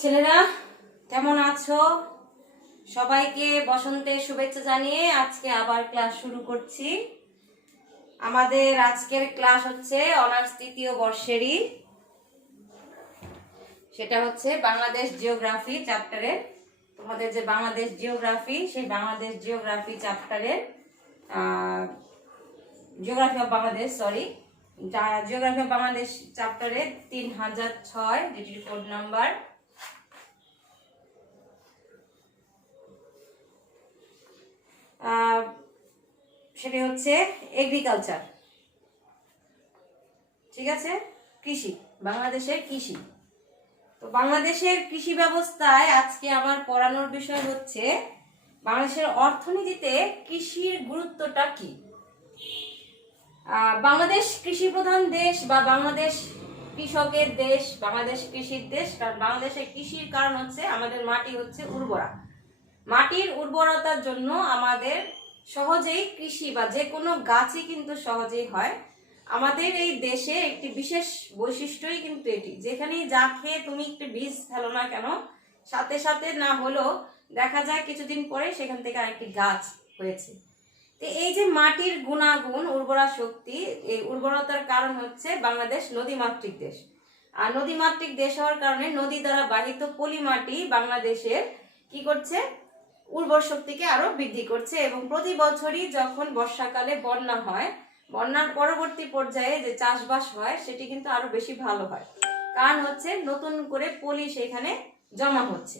ছেলেরা কেমন আছো? সবাইকে বসন্তের শুভেচ্ছা জানিয়ে আজকে আবার ক্লাস শুরু করছি। আমাদের আজকের ক্লাস হচ্ছে অনার্স তৃতীয় বর্ষেরই, সেটা হচ্ছে বাংলাদেশ জিওগ্রাফি চ্যাপ্টারের। তোমাদের যে বাংলাদেশ জিওগ্রাফি, সেই বাংলাদেশ জিওগ্রাফি চ্যাপ্টারের geography of Bangladesh, geography of Bangladesh চ্যাপ্টারের 3006 যেটি কোড নাম্বার। সেটি হচ্ছে এগ্রিকালচার, ঠিক আছে, কৃষি, বাংলাদেশের কৃষি। তো বাংলাদেশের কৃষি ব্যবস্থায় আজকে আমার পড়ানোর বিষয় হচ্ছে বাংলাদেশের অর্থনীতিতে কৃষির গুরুত্বটা কি। বাংলাদেশ কৃষি প্রধান দেশ বা বাংলাদেশ কৃষকের দেশ, বাংলাদেশ কৃষির দেশ। কারণ বাংলাদেশের কৃষির কারণ হচ্ছে আমাদের মাটি হচ্ছে উর্বরা। মাটির উর্বরতার জন্য আমাদের সহজেই কৃষি বা যে কোনো গাছই কিন্তু সহজেই হয়। আমাদের এই দেশে একটি বিশেষ বৈশিষ্ট্যই কিন্তু এটি, যেখানেই যা খেয়ে তুমি একটু বীজ ফেলো না কেন, সাথে সাথে না হলেও দেখা যায় কিছুদিন পরে সেখান থেকে আরেকটি গাছ হয়েছে। তো এই যে মাটির গুণাগুণ, উর্বরা শক্তি, এই উর্বরতার কারণ হচ্ছে বাংলাদেশ নদীমাতৃক দেশ। আর নদীমাতৃক দেশ হওয়ার কারণে নদী দ্বারা বাহিত পলি মাটি বাংলাদেশের কি করছে, উর্বর শক্তিকে আরো বৃদ্ধি করছে। এবং প্রতি বছরই যখন বর্ষাকালে বন্যা হয়, বন্যার পরবর্তী পর্যায়ে যে চাষবাস হয় সেটি কিন্তু আরো বেশি ভালো হয়, কারণ হচ্ছে নতুন করে পলি সেখানে জমা হচ্ছে।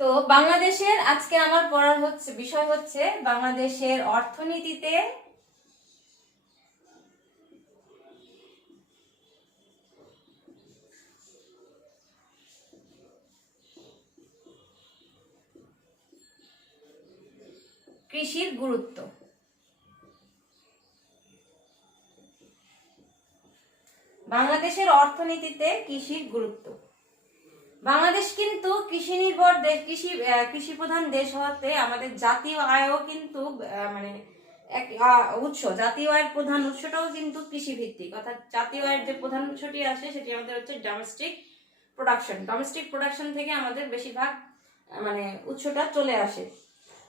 তো বাংলাদেশের আজকে আমার পড়ার বিষয় হচ্ছে বাংলাদেশের অর্থনীতিতে কৃষির গুরুত্ব। বাংলাদেশের অর্থনীতিতে কৃষির গুরুত্ব। বাংলাদেশ কিন্তু কৃষি নির্ভর দেশ, কৃষি প্রধান দেশ হওয়াতে আমাদের জাতীয় আয়ও কিন্তু মানে এক উৎস, জাতীয় আয়ের প্রধান উৎসটাও কিন্তু কৃষি ভিত্তিক। অর্থাৎ জাতীয় আয়ের যে প্রধান উৎসটি আসে সেটি আমাদের হচ্ছে ডোমেস্টিক প্রোডাকশন। ডোমেস্টিক প্রোডাকশন থেকে আমাদের বেশিরভাগ মানে উৎসটা চলে আসে।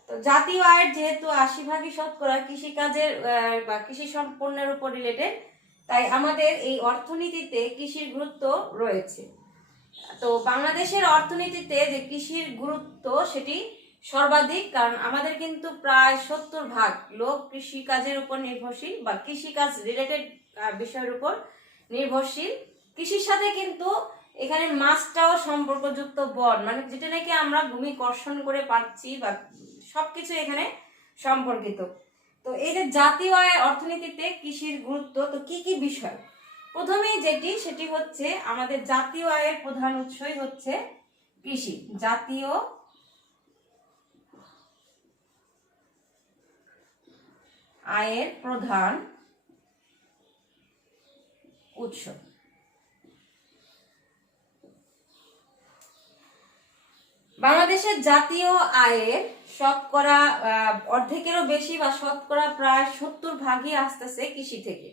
তো জাতীয় আয়ের যেহেতু 80% শতকরা কৃষিকাজের বা কৃষি সম্পন্নের উপর রিলেটেড, তাই আমাদের এই অর্থনীতিতে কৃষির গুরুত্ব রয়েছে। তো বাংলাদেশের অর্থনীতিতে যে কৃষির গুরুত্ব সেটি সর্বাধিক, কারণ আমাদের কিন্তু প্রায় 70% লোক কৃষিকাজের উপর নির্ভরশীল বা কৃষিকাজ রিলেটেড বিষয়ের উপর নির্ভরশীল। কৃষির সাথে কিন্তু এখানে মাছটাও সম্পর্কযুক্ত বন, মানে যেটা নাকি আমরা ভূমি কর্ষণ করে পাচ্ছি বা সবকিছু এখানে সম্পর্কিত। তো এই যে জাতীয় আয় অর্থনীতিতে কৃষির গুরুত্ব, তো কি কি বিষয়? প্রথমেই সেটি হচ্ছে আমাদের জাতীয় আয়ের প্রধান উৎসই হচ্ছে কৃষি। জাতীয় আয়ের প্রধান উৎস। বাংলাদেশের জাতীয় আয়ের শতকরা অর্ধেকেরও বেশি বা শতকরা প্রায় 70% আসতেছে কৃষি থেকে।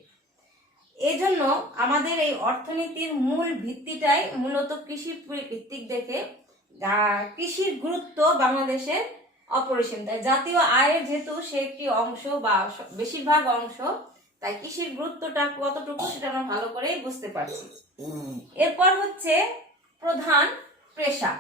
এই জন্য আমাদের এই অর্থনীতির মূল ভিত্তিটাই মূলত কৃষি ভিত্তিক দেখে কৃষির গুরুত্ব বাংলাদেশের অপরিসীম। তাই জাতীয় আয়ের যেহেতু সে একটি অংশ বা বেশিরভাগ অংশ, তাই কৃষির গুরুত্বটা কতটুকু সেটা আমরা ভালো করেই বুঝতে পারছি। এরপর হচ্ছে প্রধান পেশা।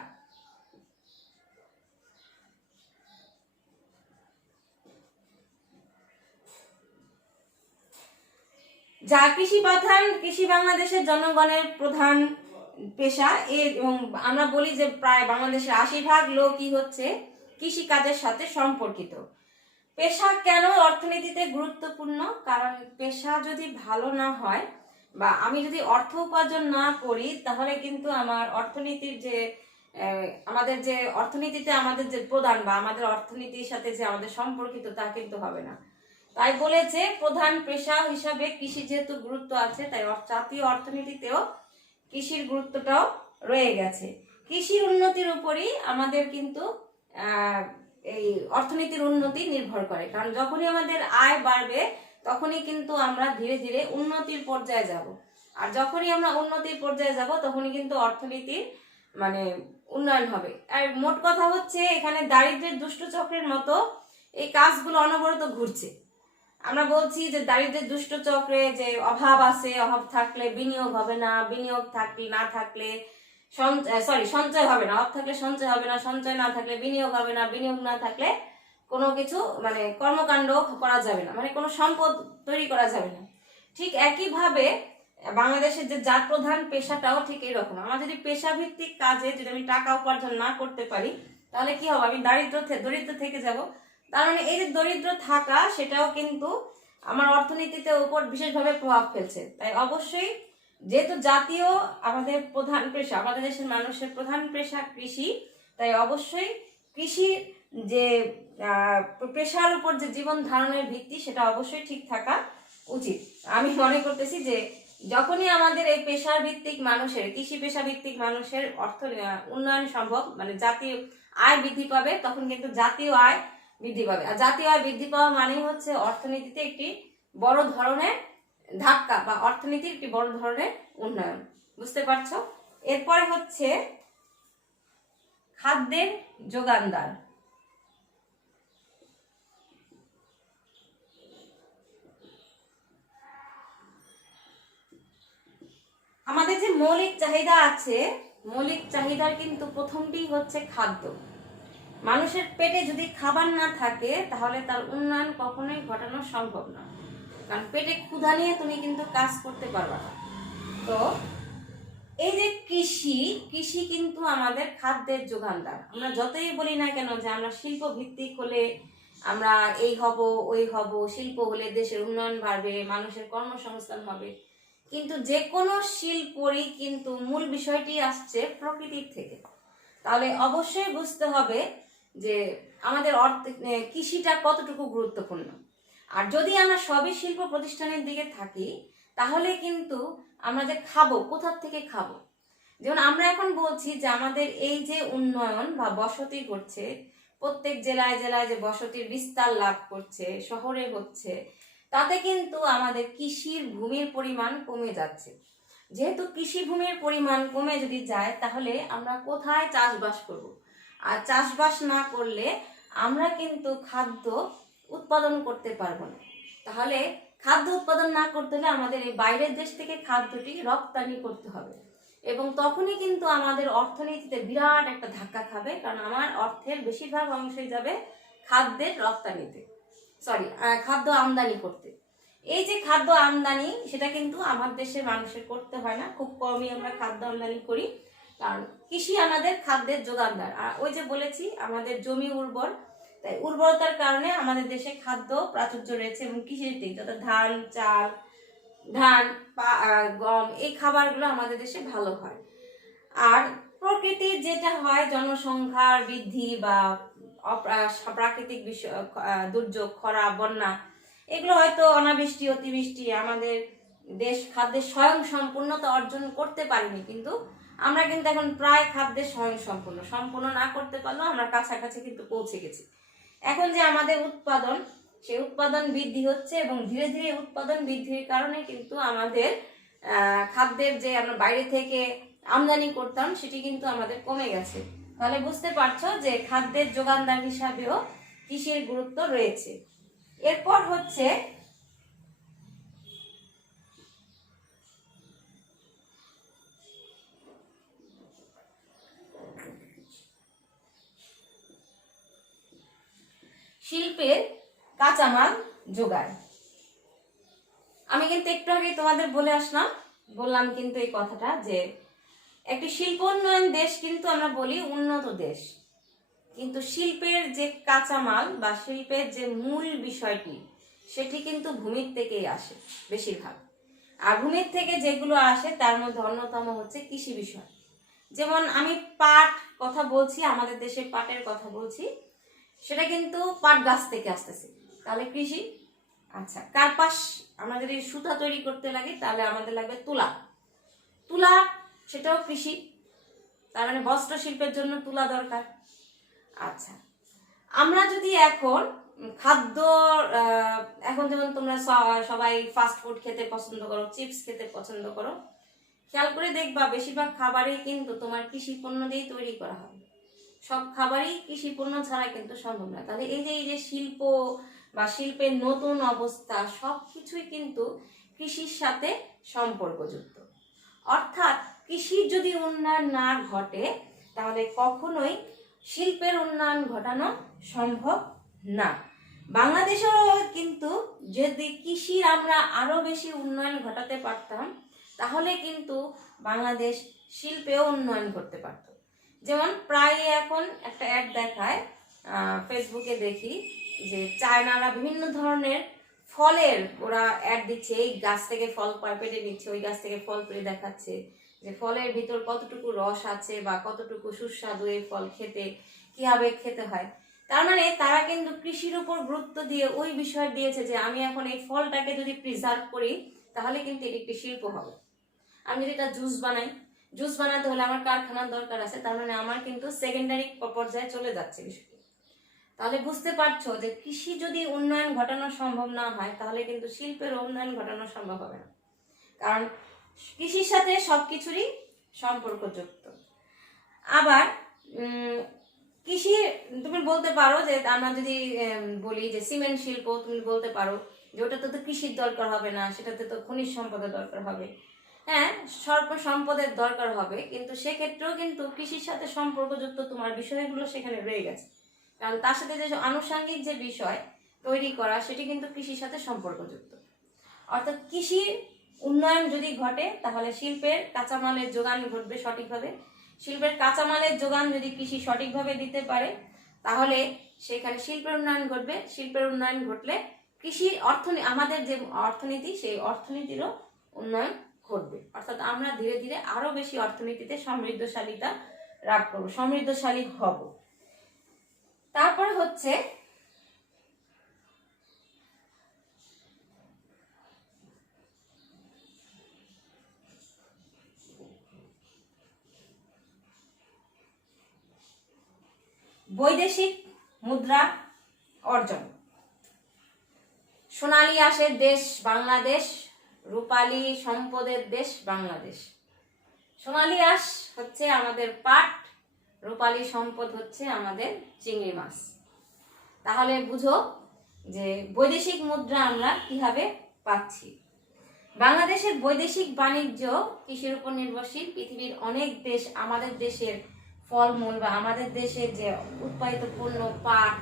যা কৃষি বাংলাদেশের জনগণের প্রধান পেশা। এবং আমরা বলি যে প্রায় বাংলাদেশের 80% লোকই হচ্ছে কৃষি কাজের সাথে সম্পর্কিত। পেশা কেন অর্থনীতিতে গুরুত্বপূর্ণ? কারণ পেশা যদি ভালো না হয় বা আমি যদি অর্থ উপার্জন না করি, তাহলে কিন্তু আমার অর্থনীতির যে আমাদের যে অর্থনীতিতে আমাদের যে প্রদান বা আমাদের অর্থনীতির সাথে যে আমাদের সম্পর্কিত, তা কিন্তু হবে না। তাই বলেছে প্রধান পেশা হিসাবে কৃষি যেহেতু গুরুত্ব আছে, তাই জাতীয় অর্থনীতিতেও কৃষির গুরুত্বটাও রয়ে গেছে। কৃষির উন্নতির উপরই আমাদের কিন্তু এই অর্থনীতির উন্নতি নির্ভর করে। কারণ যখনই আমাদের আয় বাড়বে তখনই কিন্তু আমরা ধীরে ধীরে উন্নতির পর্যায়ে যাব। আর যখনই আমরা উন্নতির পর্যায়ে যাব তখনই কিন্তু অর্থনীতির মানে উন্নয়ন হবে। আর মোট কথা হচ্ছে এখানে দারিদ্র্যের দুষ্ট চক্রের মতো এই কাজগুলো অনবরত ঘুরছে। আমরা বলছি যে দারিদ্র্যের দুষ্ট চক্রে যে অভাব আছে, অভাব থাকলে বিনিয়োগ হবে না, বিনিয়োগ থাকলে না থাকলে সঞ্চয় হবে না, অভাব থাকলে সঞ্চয় হবে না, সঞ্চয় না থাকলে বিনিয়োগ হবে না, বিনিয়োগ না থাকলে কোনো কিছু মানে কর্মকাণ্ড করা যাবে না, মানে কোনো সম্পদ তৈরি করা যাবে না। ঠিক একইভাবে বাংলাদেশের যে জাত প্রধান পেশাটাও ঠিক এরকম। আমার যদি পেশা ভিত্তিক কাজে যদি আমি টাকা উপার্জন না করতে পারি তাহলে কি হবে, আমি দরিদ্র থেকে যাব। তার মানে এই যে দরিদ্র থাকা সেটাও কিন্তু আমার অর্থনীতিতে উপর বিশেষভাবে প্রভাব ফেলছে। তাই অবশ্যই যেহেতু জাতীয় আমাদের প্রধান পেশা, আমাদের দেশের মানুষের প্রধান পেশা কৃষি, তাই অবশ্যই কৃষি যে পেশার উপর যে জীবন ধারণের ভিত্তি সেটা অবশ্যই ঠিক থাকা উচিত। আমি মনে করতেছি যে যখনই আমাদের এই পেশা ভিত্তিক মানুষের, কৃষি পেশা ভিত্তিক মানুষের উন্নয়ন সম্ভব, মানে জাতীয় আয় বৃদ্ধি পাবে, তখন কিন্তু জাতীয় আয় বৃদ্ধি পাবে। আর জাতীয় আয় বৃদ্ধি পাওয়া মানেই হচ্ছে অর্থনীতিতে একটি বড় ধরনের ধাক্কা বা অর্থনীতির একটি বড় ধরনের উন্নয়ন। বুঝতে পারছো? এরপরে হচ্ছে খাদ্যের যোগানদার। আমাদের যে মৌলিক চাহিদা আছে, মৌলিক চাহিদার কিন্তু প্রথমটি হচ্ছে খাদ্য। মানুষের পেটে যদি খাবার না থাকে তাহলে তার উন্নয়ন কখনোই ঘটানো সম্ভব না, কারণ পেটে ক্ষুধা নিয়ে তুমি কিন্তু কাজ করতে পারবে না। তো এই যে কৃষি কিন্তু আমাদের খাদ্যের যোগানদার। আমরা যতই বলি না কেন যে আমরা শিল্প ভিত্তিক হলে আমরা এই হব ওই হব, শিল্প হলে দেশের উন্নয়ন বাড়বে, মানুষের কর্মসংস্থান হবে, কিন্তু যে কোনো শিল্পরই কিন্তু মূল বিষয়টি আসছে প্রকৃতির থেকে। তাহলে অবশ্যই বুঝতে হবে যে আমাদের কৃষিটা কতটুকু গুরুত্বপূর্ণ। আর যদি আমরা সবই শিল্প প্রতিষ্ঠানের দিকে থাকি তাহলে কিন্তু আমরা যে খাবো, কোথা থেকে খাবো? যেমন আমরা এখন বলছি যে আমাদের এই যে উন্নয়ন বা বসতি করছে, প্রত্যেক জেলায় জেলায় যে বসতির বিস্তার লাভ করছে, শহরে হচ্ছে, তাতে কিন্তু আমাদের কৃষির ভূমির পরিমাণ কমে যাচ্ছে। যেহেতু কৃষি ভূমির পরিমাণ কমে যদি যায় তাহলে আমরা কোথায় চাষবাস করব? আর চাষবাস না করলে আমরা কিন্তু খাদ্য উৎপাদন করতে পারবো না। তাহলে খাদ্য উৎপাদন না করতে হলে আমাদের এই বাইরের দেশ থেকে খাদ্যটি রপ্তানি করতে হবে, এবং তখনই কিন্তু আমাদের অর্থনীতিতে বিরাট একটা ধাক্কা খাবে, কারণ আমার অর্থের বেশিরভাগ অংশই যাবে খাদ্যের রপ্তানিতে, খাদ্য আমদানি করতে। এই যে খাদ্য আমদানি সেটা কিন্তু আমার দেশের মানুষের করতে হয় না, খুব কমই আমরা খাদ্য আমদানি করি, কারণ কৃষি আমাদের খাদ্যের যোগানদার। আর ওই যে বলেছি আমাদের জমি উর্বর, তাই উর্বরতার কারণে আমাদের দেশে খাদ্য প্রাচুর্য রয়েছে, এবং কৃষির দিক যত ধান, চাল, গম, এই খাবারগুলো আমাদের দেশে ভালো হয়। আর প্রকৃতির যেটা হয় জনসংখ্যার বৃদ্ধি বা প্রাকৃতিক দুর্যোগ, খরা, বন্যা, এগুলো হয়তো অনাবৃষ্টি, অতিবৃষ্টি আমাদের দেশ খাদ্যের স্বয়ং সম্পূর্ণতা অর্জন করতে পারিনি, কিন্তু আমরা কিন্তু এখন প্রায় খাদ্যের স্বয়ং সম্পূর্ণ না করতে পারলেও আমরা কাছাকাছি কিন্তু পৌঁছে গেছি। এখন যে আমাদের উৎপাদন, সেই উৎপাদন বৃদ্ধি হচ্ছে, এবং ধীরে ধীরে উৎপাদন বৃদ্ধির কারণে কিন্তু আমাদের খাদ্যের যে আমরা বাইরে থেকে আমদানি করতাম সেটি কিন্তু আমাদের কমে গেছে। তাহলে বুঝতে পারছো যে খাদ্যের যোগানদার হিসাবেও কৃষির গুরুত্ব রয়েছে। এরপর হচ্ছে শিল্পের কাঁচামাল যোগায়। আমি কিন্তু একটু আগে তোমাদের বললাম কিন্তু এই কথাটা যে একটি শিল্পোন্নয়ন দেশ কিন্তু আমরা বলি উন্নত দেশ, কিন্তু শিল্পের যে কাঁচামাল বা শিল্পের যে মূল বিষয়টি সেটি কিন্তু ভূমির থেকেই আসে বেশিরভাগ। আর ভূমির থেকে যেগুলো আসে তার মধ্যে অন্যতম হচ্ছে কৃষি বিষয়। যেমন আমি পাট কথা বলছি, আমাদের দেশে পাটের কথা বলছি, সেটা কিন্তু পাট গাছ থেকে আসতেছে, তাহলে কৃষি। আচ্ছা, কার্পাস আমরা যদি সুতা তৈরি করতে লাগে তাহলে আমাদের লাগবে তুলা, সেটাও কৃষি, তার মানে বস্ত্র শিল্পের জন্য তুলা দরকার। আচ্ছা, আমরা যদি এখন খাদ্য, এখন যেমন তোমরা সবাই ফাস্ট ফুড খেতে পছন্দ করো, চিপস খেতে পছন্দ করো, খেয়াল করে দেখবা বেশিরভাগ খাবারই কিন্তু তোমার কৃষি পণ্য দিয়েই তৈরি করা হয়। সব খাবারই কৃষি পণ্য ছাড়া কিন্তু সম্ভব না। তাহলে এই যে শিল্প বা শিল্পের নতুন অবস্থা সবকিছুই কিন্তু কৃষির সাথে সম্পর্কযুক্ত। অর্থাৎ কৃষির যদি উন্নয়ন না ঘটে তাহলে কখনোই শিল্পের উন্নয়ন ঘটানো সম্ভব না। বাংলাদেশেও কিন্তু যদি কৃষির আমরা আরো বেশি উন্নয়ন ঘটাতে পারতাম তাহলে কিন্তু বাংলাদেশ শিল্পেও উন্নয়ন করতে পারত। যেমন প্রায় এখন একটা অ্যাড দেখায়, ফেসবুকে দেখি যে চায়নারা বিভিন্ন ধরনের ফলের ওরা অ্যাড দিচ্ছে, এই গাছ থেকে ফল পেড়ে নিচ্ছে, ওই গাছ থেকে ফল পেড়ে দেখাচ্ছে যে ফলের ভিতর কতটুকু রস আছে বা কতটুকু সুস্বাদু এই ফল খেতে, কিভাবে খেতে হয়। তার মানে তারা কিন্তু কৃষির উপর গুরুত্ব দিয়ে ওই বিষয় দিয়েছে যে আমি এখন এই ফলটাকে যদি প্রিজার্ভ করি তাহলে কিন্তু এটি একটি শিল্প হবে। আমি যদি এটা জুস বানাই, জুস বানাতে হলে আমার কারখানার দরকার আছে, তার মানে আমার কিন্তু সেকেন্ডারি পর্যায়ে চলে যাচ্ছে বিষয়টি। তাহলে বুঝতে পারছো যে কৃষি যদি উন্নয়ন ঘটানো সম্ভব না হয় তাহলে কিন্তু শিল্পের উন্নয়ন ঘটানো সম্ভব হবে না, কারণ কৃষির সাথে সবকিছুরই সম্পর্কযুক্ত। আবার কৃষি তুমি বলতে পারো যে আমরা যদি বলি যে সিমেন্ট শিল্প, তুমি বলতে পারো যে ওটাতে তো কৃষির দরকার হবে না, সেটাতে তো খনিজ সম্পদের দরকার হবে। হ্যাঁ, স্বল্প সম্পদের দরকার হবে, কিন্তু সেক্ষেত্রেও কিন্তু কৃষির সাথে সম্পর্কযুক্ত তোমার বিষয়গুলো সেখানে রয়ে গেছে, কারণ তার সাথে যে আনুষঙ্গিক যে বিষয় তৈরি করা সেটি কিন্তু কৃষির সাথে সম্পর্কযুক্ত। অর্থাৎ কৃষির উন্নয়ন যদি ঘটে তাহলে শিল্পের কাঁচামালের যোগান ঘটবে সঠিকভাবে। শিল্পের কাঁচামালের যোগান যদি কৃষি সঠিকভাবে দিতে পারে তাহলে সেখানে শিল্পের উন্নয়ন ঘটবে। শিল্পের উন্নয়ন ঘটলে কৃষির আমাদের যে অর্থনীতি সেই অর্থনীতিরও উন্নয়ন ঘটবে। অর্থাৎ আমরা ধীরে ধীরে আরো বেশি অর্থনীতিতে সমৃদ্ধশালীতা লাভ করবো, সমৃদ্ধশালী হব। তারপরে হচ্ছে বৈদেশিক মুদ্রা অর্জন। সোনালী আঁশের দেশ বাংলাদেশ, রূপালী সম্পদের দেশ বাংলাদেশ। সোনালী আঁশ হচ্ছে আমাদের পাট, রূপালী সম্পদ হচ্ছে আমাদের চিংড়ি মাছ। তাহলে বুঝো যে বৈদেশিক মুদ্রা আমরা কিভাবে পাচ্ছি। বাংলাদেশের বৈদেশিক বাণিজ্য কৃষির উপর নির্ভরশীল। পৃথিবীর অনেক দেশ আমাদের দেশের ফলমূল বা আমাদের দেশের যে উৎপাদিত পণ্য পাট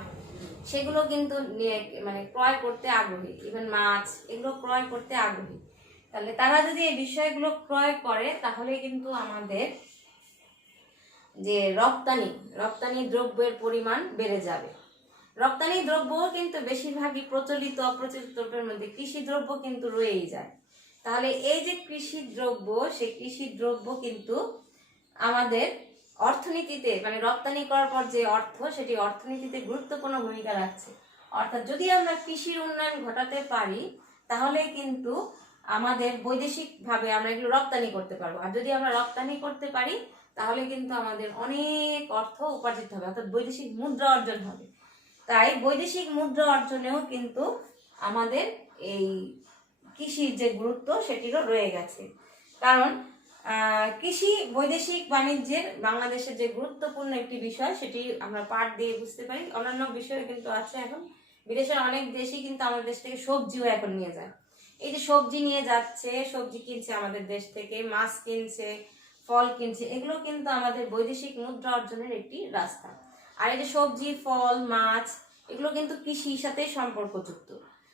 সেগুলো কিন্তু মানে ক্রয় করতে আগ্রহী, ইভেন মাছ এগুলো ক্রয় করতে আগ্রহী। তাহলে তারা যদি এই বিষয়গুলো ক্রয় করে তাহলে কিন্তু আমাদের যে রপ্তানি দ্রব্যের পরিমাণ বেড়ে যাবে। রপ্তানি দ্রব্য কিন্তু বেশিরভাগই প্রচলিত অপ্রচলিত দ্রব্যের মধ্যে কৃষি দ্রব্য কিন্তু রয়েই যায়। তাহলে এই যে কৃষি দ্রব্য, সেই কৃষি দ্রব্য কিন্তু আমাদের অর্থনীতিতে মানে রপ্তানি করার পর যে অর্থ সেটি অর্থনীতিতে গুরুত্বপূর্ণ ভূমিকা রাখছে। অর্থাৎ যদি আমরা কৃষির উন্নয়ন ঘটাতে পারি তাহলে কিন্তু আমাদের বৈদেশিকভাবে আমরা এগুলো রপ্তানি করতে পারবো। আর যদি আমরা রপ্তানি করতে পারি তাহলে কিন্তু আমাদের অনেক অর্থ উপার্জিত হবে, অর্থাৎ বৈদেশিক মুদ্রা অর্জন হবে। তাই বৈদেশিক মুদ্রা অর্জনেও কিন্তু আমাদের এই কৃষির যে গুরুত্ব সেটিরও রয়ে গেছে। কারণ কৃষি বৈদেশিক বাণিজ্যের বাংলাদেশের যে গুরুত্বপূর্ণ একটি বিষয় সেটি আমরা পাঠ দিয়ে বুঝতে পারি। অন্যান্য বিষয় কিন্তু আছে, এখন বিদেশের অনেক দেশই কিন্তু আমাদের দেশ থেকে সবজিও এখন নিয়ে যায়। এই যে সবজি নিয়ে যাচ্ছে, সবজি কিনছে আমাদের দেশ থেকে, মাছ কিনছে, ফল কিনছে, এগুলো কিন্তু আমাদের বৈদেশিক মুদ্রা অর্জনের একটি রাস্তা। আর এই যে সবজি ফল মাছ এগুলো কিন্তু কৃষির সাথে সম্পর্কযুক্ত,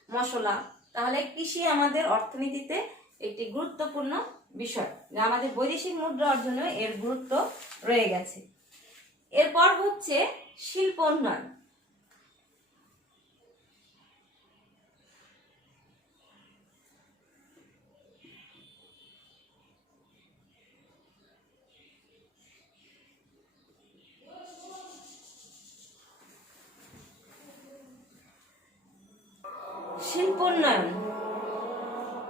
মশলা। তাহলে কৃষি আমাদের অর্থনীতিতে একটি গুরুত্বপূর্ণ বিষয়, যা আমাদের বৈদেশিক মুদ্রা অর্জনে এর গুরুত্ব রয়ে গেছে। এরপর হচ্ছে শিল্প উন্নয়ন। শিল্প উন্নয়ন,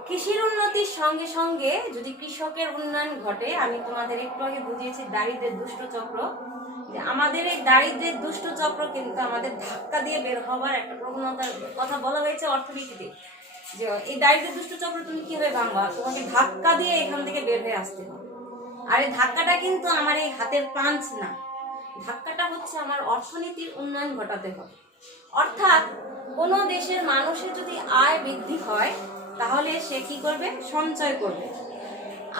কৃষির উন্নতির সঙ্গে সঙ্গে যদি কৃষকের উন্নয়ন ঘটে, আমি তোমাদের একটু আগে বুঝিয়েছি দারিদ্রের দুষ্ট চক্র, যে আমাদের এই দারিদ্র্যের দুষ্ট চক্র কিন্তু আমাদের ধাক্কা দিয়ে বের হওয়ার একটা প্রবণতার কথা বলা হয়েছে অর্থনীতিতে, যে এই দারিদ্র্যের দুষ্ট চক্র তুমি কিভাবে ভাঙবা, তোমাকে ধাক্কা দিয়ে এখান থেকে বের হয়ে আসতে হবে। আর এই ধাক্কাটা কিন্তু আমার এই হাতের পাঞ্চ না, ধাক্কাটা হচ্ছে আমার অর্থনীতির উন্নয়ন ঘটাতে হবে। অর্থাৎ কোনো দেশের মানুষের যদি আয় বৃদ্ধি হয় তাহলে সে কি করবে, সঞ্চয় করবে।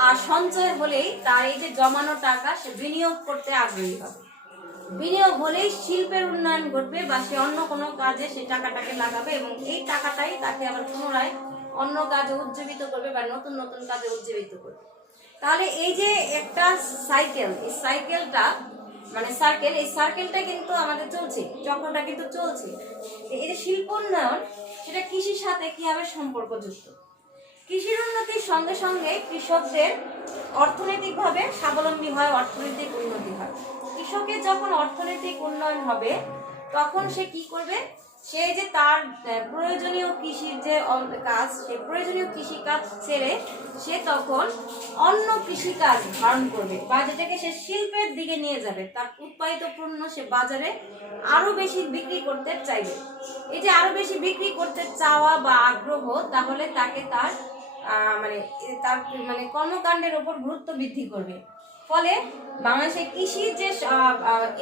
আর সঞ্চয় হলেই তার এই যে জমানো টাকা সে বিনিয়োগ করতে আগ্রহী হবে। বিনিয়োগ হলেই শিল্পের উন্নয়ন ঘটবে বা সে অন্য কোনো কাজে সে টাকাটাকে লাগাবে এবং এই টাকাটাই তাকে আবার পুনরায় অন্য কাজে উজ্জীবিত করবে বা নতুন নতুন কাজে উজ্জীবিত করবে। তাহলে এই যে একটা সাইকেল, এই সাইকেলটা মানে সার্কেল, এই সার্কেলটা কিন্তু আমাদের চলছে, চক্রটা কিন্তু চলছে। এই যে শিল্প উন্নয়ন সেটা কৃষির সাথে কিভাবে সম্পর্কযুক্ত। কৃষির উন্নতির সঙ্গে সঙ্গে কৃষকদের অর্থনৈতিকভাবে স্বাবলম্বী হয়, অর্থনৈতিক উন্নতি হয়। কৃষকের যখন অর্থনৈতিক উন্নয়ন হবে তখন সে কি করবে, সে যে তার প্রয়োজনীয় কৃষির যে কাজ, সেই প্রয়োজনীয় কৃষি কাজ ছেড়ে সে তখন অন্য কৃষিকাজ ধারণ করবে বা যেটাকে সে শিল্পের দিকে নিয়ে যাবে। তার উৎপাদিত পণ্য সে বাজারে আরো বেশি বিক্রি করতে চাইবে। এই যে আরো বেশি বিক্রি করতে চাওয়া বা আগ্রহ, তাহলে তাকে তার কর্মকাণ্ডের উপর গুরুত্ব বৃদ্ধি করবে। ফলে বাংলাদেশের কৃষির যে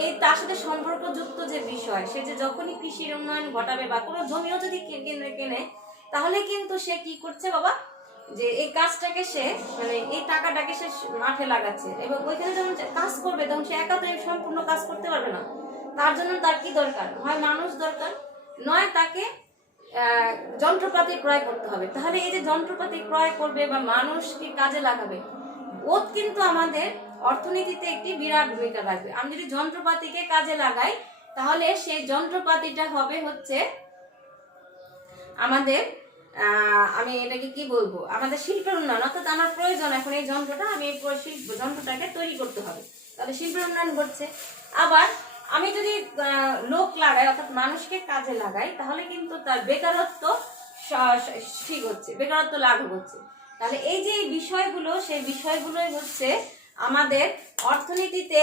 এই তার সাথে সম্পর্কযুক্ত যে বিষয়, সে যে যখনই কৃষির উন্নয়ন ঘটাবে বা কোনো জমিও যদি কেনে তাহলে কিন্তু সে কি করছে বাবা, যে এই কাজটাকে সে এই টাকাটাকে সে মাঠে লাগাচ্ছে এবং ওইখানে যখন কাজ করবে তখন সে একা তো সম্পূর্ণ কাজ করতে পারবে না। তার জন্য তার কি দরকার, হয় মানুষ দরকার, নয় তাকে যন্ত্রপাতি ক্রয় করতে হবে। তাহলে এই যে যন্ত্রপাতি ক্রয় করবে বা মানুষকে কাজে লাগাবে, ও কিন্তু আমাদের অর্থনীতিতে একটি বিরাট ভূমিকা রাখবে। আমি যদি যন্ত্রপাতিকে কাজে লাগাই তাহলে সেই যন্ত্রপাতিটা হবে হচ্ছে আমাদের আমি এটাকে কি বলবো, আমাদের শিল্পের উন্নয়ন। অর্থাৎ আমার প্রয়োজন এখন এই যন্ত্রটা, আমি যন্ত্রটাকে তৈরি করতে হবে, তাহলে শিল্পের উন্নয়ন ঘটছে। আবার আমি যদি লোক লাগাই অর্থাৎ মানুষকে কাজে লাগাই তাহলে কিন্তু তার বেকারত্ব ঠিক হচ্ছে, বেকারত্ব লাঘব হচ্ছে। তাহলে এই যে বিষয়গুলো, সেই বিষয়গুলোই হচ্ছে আমাদের অর্থনীতিতে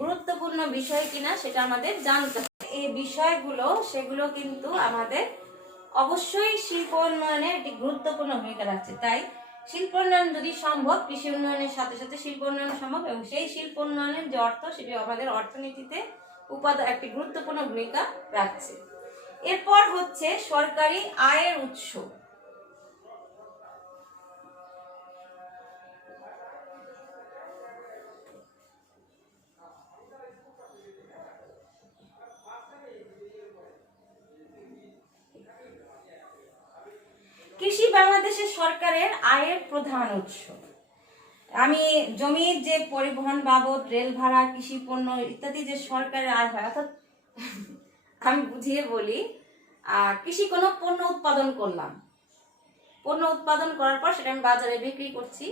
গুরুত্বপূর্ণ বিষয় কিনা সেটা আমাদের জানতে হবে। এই বিষয়গুলো সেগুলো কিন্তু আমাদের অবশ্যই শিল্প উন্নয়নে একটি গুরুত্বপূর্ণ ভূমিকা রাখছে। তাই শিল্প উন্নয়ন যদি সম্ভব, কৃষি উন্নয়নের সাথে সাথে শিল্প উন্নয়ন সম্ভব এবং সেই শিল্প উন্নয়নের যে অর্থ সেটি আমাদের অর্থনীতিতে একটি গুরুত্বপূর্ণ ভূমিকা রাখছে। এরপর হচ্ছে সরকারি আয়ের উৎস। কৃষি বাংলাদেশের সরকারের আয়ের প্রধান উৎস। আমি জমির যে পরিবহন বাবদ, রেল ভাড়া, কৃষি পণ্য ইত্যাদি যে সরকারের আয় হয়, অর্থাৎ আমি বুঝিয়ে বলি, কৃষি কোনো পণ্য উৎপাদন করলাম, পণ্য উৎপাদন করার পর সেটা আমি বাজারে বিক্রি করছি।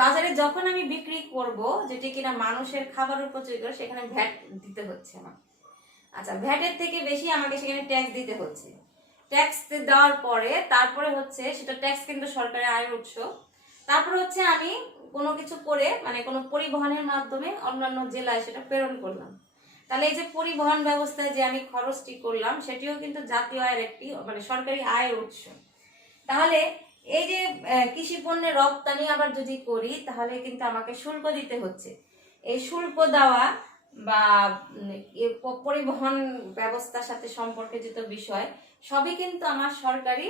বাজারে যখন আমি বিক্রি করব, যেটি কিনা মানুষের খাবার উপযোগী, সেখানে ভ্যাট দিতে হচ্ছে আমার। আচ্ছা, ভ্যাটের থেকে বেশি আমাকে সেখানে ট্যাক্স দিতে হচ্ছে। ট্যাক্স দেওয়ার পরে তারপরে হচ্ছে সেটা ট্যাক্স কিন্তু সরকারের আয়ের উৎস। তারপরে হচ্ছে আমি কোনো কিছু করে কোনো পরিবহনের মাধ্যমে অন্যান্য জেলায় সেটা প্রেরণ করলাম। তাহলে এই যে পরিবহন ব্যবস্থায় যে আমি খরচটি করলাম সেটিও কিন্তু জাতীয় আয়ের একটি সরকারি আয়ের উৎস। তাহলে এই যে কৃষি পণ্যের রপ্তানি আবার যদি করি তাহলে কিন্তু আমাকে শুল্ক দিতে হচ্ছে। এই শুল্ক দেওয়া বা পরিবহন ব্যবস্থার সাথে সম্পর্কিত বিষয় সবই কিন্তু আমার সরকারি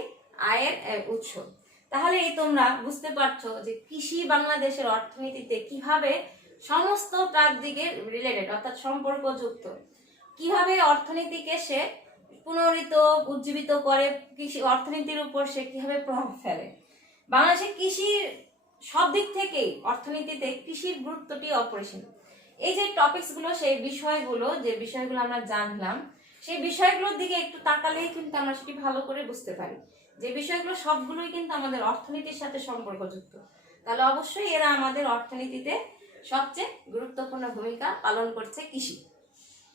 আয়ের উৎস। তাহলে এই তোমরা বুঝতে পারছো যে কৃষি বাংলাদেশের অর্থনীতিতে কিভাবে সমস্ত তার দিকে রিলেটেড অর্থাৎ সম্পর্কযুক্ত, কিভাবে অর্থনীতিকে সে পুনরিত উজ্জীবিত করে, কৃষি অর্থনীতির উপর সে কিভাবে প্রভাব ফেলে। বাংলাদেশের কৃষির সব দিক থেকেই অর্থনীতিতে কৃষির গুরুত্বটি অপরিসীম। এই যে টপিকসগুলো, সেই বিষয়গুলো, যে বিষয়গুলো আমরা জানলাম, সেই বিষয়গুলোর দিকে একটু তাকালেই কিন্তু আমরা সেটি ভালো করে বুঝতে পারি যে বিষয়গুলো সবগুলোই কিন্তু আমাদের অর্থনীতির সাথে সম্পর্কযুক্ত। তাহলে অবশ্যই এরা আমাদের অর্থনীতিতে সবচেয়ে গুরুত্বপূর্ণ ভূমিকা পালন করছে কৃষি।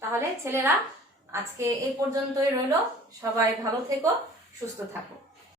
তাহলে ছেলেরা, আজকে এই পর্যন্তই রইল। সবাই ভালো থেকো, সুস্থ থাকো।